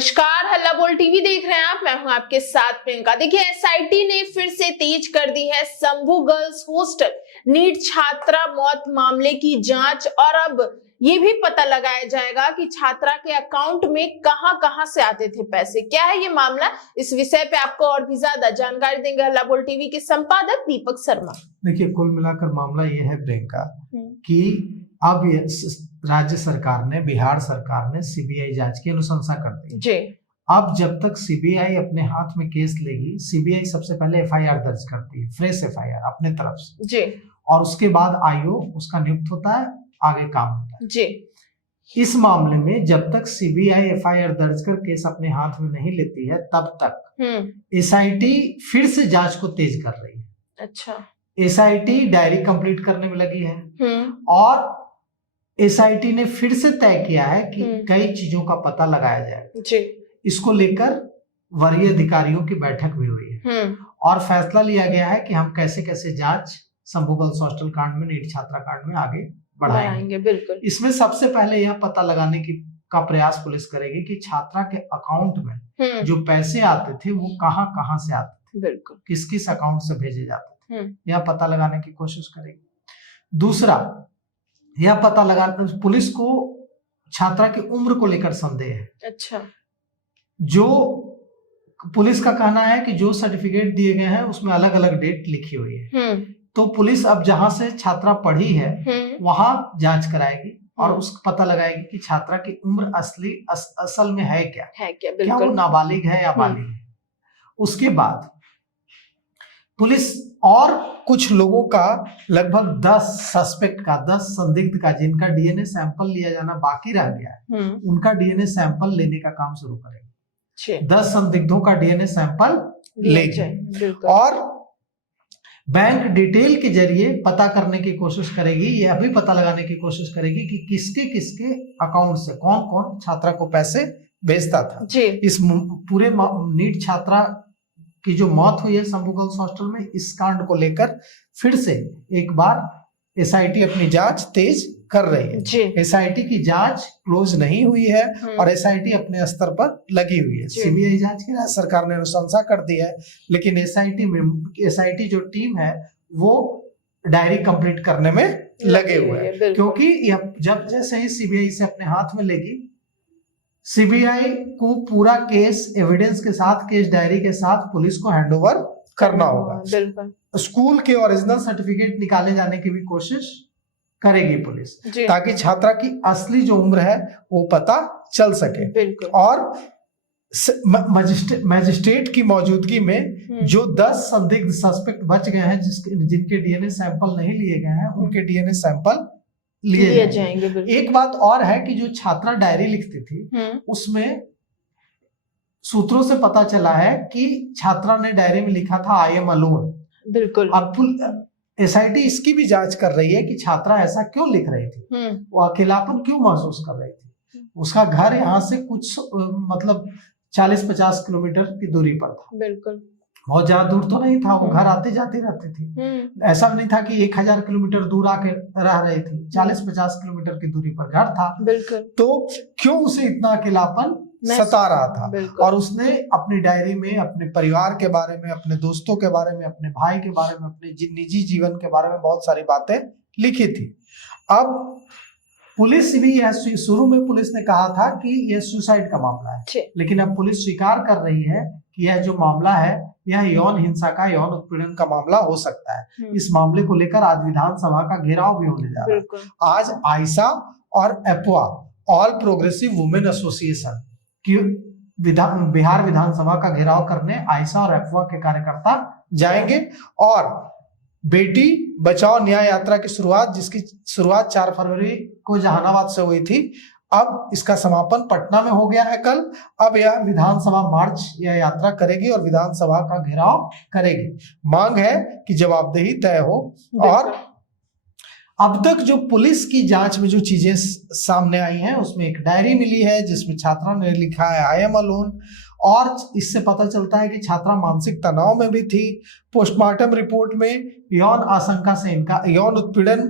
नमस्कार, हल्ला बोल टीवी देख रहे हैं आप। मैं हूं आपके साथ प्रियंका। देखिए, एसआईटी ने फिर से तेज कर दी है शंभू गर्ल्स हॉस्टल नीट छात्रा मौत मामले की जांच, और अब ये भी पता लगाया जाएगा कि छात्रा के अकाउंट में कहां से आते थे पैसे। क्या है ये मामला, इस विषय पे आपको और भी ज्यादा जानकारी देंगे हल्ला बोल टीवी के संपादक दीपक शर्मा। देखिए, कुल मिलाकर मामला ये है प्रियंका कि अब राज्य सरकार ने, बिहार सरकार ने सीबीआई जांच की अनुशंसा कर दी जी। अब जब तक सीबीआई अपने हाथ में केस लेगी, सीबीआई सबसे पहले एफआईआर दर्ज करती है, फ्रेश एफआईआर अपने तरफ से जी, और उसके बाद आयोग उसका नियुक्त होता है, आगे काम होता है जी। इस मामले में जब तक सीबीआई एफआईआर दर्ज कर केस अपने हाथ में नहीं लेती है, तब तक एसआईटी फिर से जांच को तेज कर रही है। अच्छा, एसआईटी डायरी कंप्लीट करने में लगी है और एसआईटी ने फिर से तय किया है कि कई चीजों का पता लगाया जाए जी। इसको लेकर वरीय अधिकारियों की बैठक भी हुई है और फैसला लिया गया है कि हम कैसे कैसे जांच शंभू गर्ल्स हॉस्टल कांड में, नीट छात्रा कांड में आगे बढ़ाएंगे। बिल्कुल। इसमें सबसे पहले यह पता लगाने का प्रयास पुलिस करेगी कि छात्रा के अकाउंट में जो पैसे आते थे वो कहां से आते थे, बिल्कुल, किस किस अकाउंट से भेजे जाते थे, यह पता लगाने की कोशिश करेगी। दूसरा, यह पता लगा, पुलिस को छात्रा की उम्र को लेकर संदेह है। अच्छा, जो पुलिस का कहना है कि जो सर्टिफिकेट दिए गए हैं उसमें अलग अलग डेट लिखी हुई है, तो पुलिस अब जहां से छात्रा पढ़ी है वहां जांच कराएगी और उसका पता लगाएगी कि छात्रा की उम्र असल में है क्या वो नाबालिग है या बालिग है। उसके बाद पुलिस और कुछ लोगों का, लगभग 10 सस्पेक्ट का, 10 संदिग्ध का, जिनका डीएनए सैंपल लिया जाना बाकी रह गया है, उनका डीएनए सैंपल लेने का काम शुरू करेंगे। 10 संदिग्धों का डीएनए सैंपल लेंगे और बैंक डिटेल के जरिए पता करने की कोशिश करेगी, यह भी पता लगाने की कोशिश करेगी कि किसके किसके अकाउंट से कौन कौन छात्रा को पैसे भेजता था जी। इस पूरे नीट छात्रा की जो मौत हुई है शंभू गर्ल्स हॉस्टल में, इस कांड को लेकर फिर से एक बार एसआईटी अपनी जांच तेज कर रही है। एसआईटी की जांच क्लोज नहीं हुई है और एसआईटी अपने स्तर पर लगी हुई है। सीबीआई जांच की राज्य सरकार ने अनुशंसा कर दी है, लेकिन एसआईटी जो टीम है वो डायरी कंप्लीट करने में लगे हुए हैं, क्योंकि जब जैसे ही सीबीआई से अपने हाथ में लेगी, सीबीआई को पूरा केस एविडेंस के साथ, केस डायरी के साथ पुलिस को हैंडओवर करना होगा। स्कूल के ओरिजिनल सर्टिफिकेट निकाले जाने की भी कोशिश करेगी पुलिस, ताकि छात्रा की असली जो उम्र है वो पता चल सके। और मजिस्ट्रेट की मौजूदगी में जो 10 संदिग्ध सस्पेक्ट बच गए हैं, जिनके डीएनए सैंपल नहीं लिए गए हैं, उनके डीएनए सैंपल लिए जाएंगे। एक बात और है कि जो छात्रा डायरी लिखती थी उसमें सूत्रों से पता चला है कि छात्रा ने डायरी में लिखा था आई एम अलोन। बिल्कुल। अब एसआईटी इसकी भी जांच कर रही है कि छात्रा ऐसा क्यों लिख रही थी, वो अकेलापन क्यों महसूस कर रही थी। उसका घर यहाँ से कुछ मतलब 40-50 किलोमीटर की दूरी पर था। बिल्कुल, बहुत ज्यादा दूर तो नहीं था, वो घर आते जाते रहती थी। ऐसा नहीं था कि 1000 किलोमीटर दूर आके रह रही थी, 40-50 किलोमीटर की दूरी पर घर था। बिल्कुल। तो क्यों उसे इतना अकेलापन सता रहा था, और उसने अपनी डायरी में अपने परिवार के बारे में, अपने दोस्तों के बारे में, अपने भाई के बारे में, अपने निजी जीवन के बारे में बहुत सारी बातें लिखी थी। अब पुलिस भी शुरू में पुलिस ने कहा था कि यह सुसाइड का मामला है, लेकिन अब पुलिस स्वीकार कर रही है कि यह जो मामला है यह यौन हिंसा का, यौन उत्पीड़न का मामला हो सकता है। इस मामले को लेकर आज विधानसभा का घेराव भी होने जा रहा है। आज आयशा और एपवा, ऑल प्रोग्रेसिव वुमेन एसोसिएशन की बिहार विधानसभा का घेराव करने आयशा और एपवा के कार्यकर्ता जाएंगे और बेटी बचाओ न्याय यात्रा की शुरुआत, जिसकी शुरुआत 4 फरवरी को जहानाबाद से हुई थी, अब इसका समापन पटना में हो गया है कल। अब यह विधानसभा मार्च यह यात्रा करेगी और विधानसभा का घेराव करेगी। मांग है कि जवाबदेही तय हो। और अब तक जो पुलिस की जांच में जो चीजें सामने आई हैं उसमें एक डायरी मिली है जिसमें छात्रा ने लिखा है आई एम अलोन, और इससे पता चलता है कि छात्रा मानसिक तनाव में भी थी। पोस्टमार्टम रिपोर्ट में यौन उत्पीड़न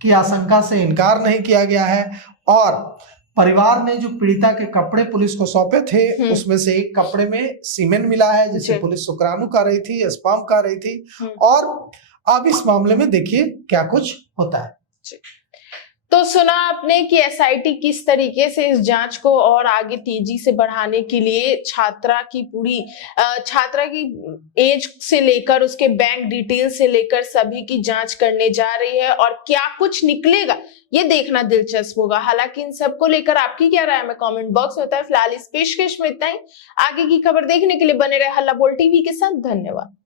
की आशंका से इनकार नहीं किया गया है और परिवार ने जो पीड़िता के कपड़े पुलिस को सौंपे थे उसमें से एक कपड़े में सीमेन मिला है, जिसे पुलिस शुक्राणु कर रही थी, स्पर्म कर रही थी। और अब इस मामले में देखिए क्या कुछ होता है। तो सुना आपने कि एसआईटी किस तरीके से इस जांच को और आगे तेजी से बढ़ाने के लिए छात्रा की एज से लेकर उसके बैंक डिटेल से लेकर सभी की जांच करने जा रही है, और क्या कुछ निकलेगा ये देखना दिलचस्प होगा। हालांकि इन सबको लेकर आपकी क्या राय है कमेंट बॉक्स में बताएं। फिलहाल इस पेशकश में इतना ही। आगे की खबर देखने के लिए बने रहे हल्ला बोल टीवी के साथ। धन्यवाद।